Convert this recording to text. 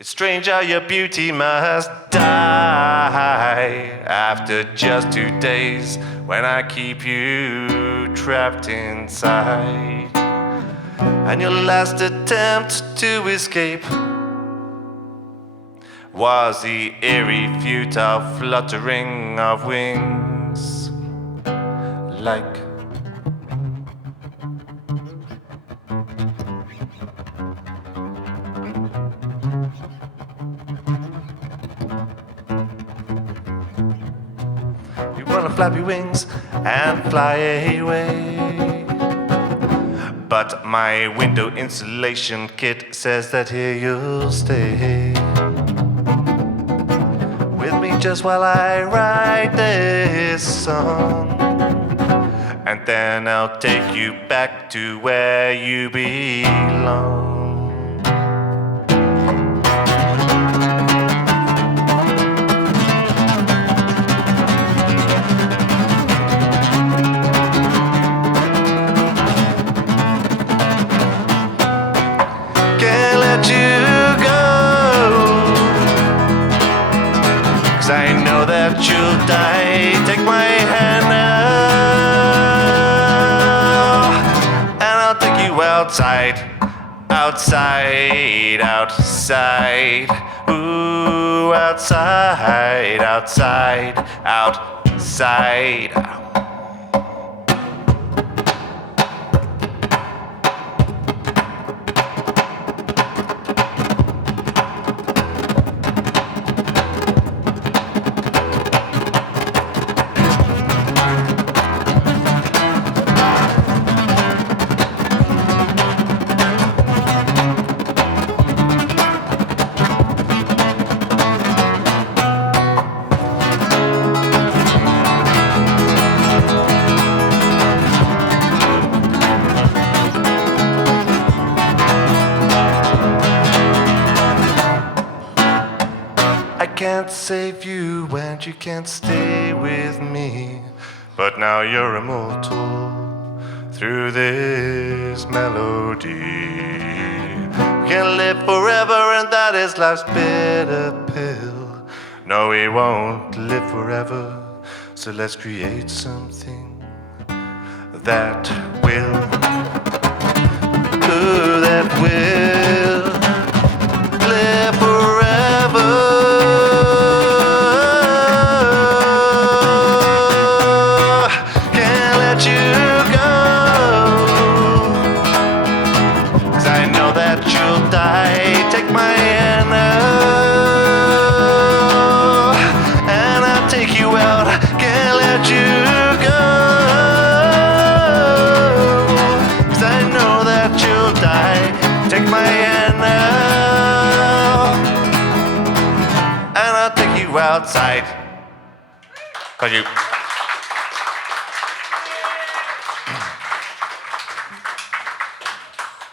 It's strange how your beauty must die after just 2 days when I keep you trapped inside. And your last attempt to escape was the eerie, futile fluttering of wings, like you wanna flap your wings and fly away. But my window insulation kit says that here you'll stay with me just while I write this song. And then I'll take you back to where you belong. I know that you'll die. Take my hand now, and I'll take you outside, outside, outside. Ooh, outside, outside, outside. I can't save you and you can't stay with me, but now you're immortal through this melody. We can live forever and that is life's bitter pill. No, we won't live forever, so let's create something that will, that will live forever. Take my hand now, and I'll take you out. Can't let you go, 'cause I know that you'll die. Take my hand now, and I'll take you outside. Thank you.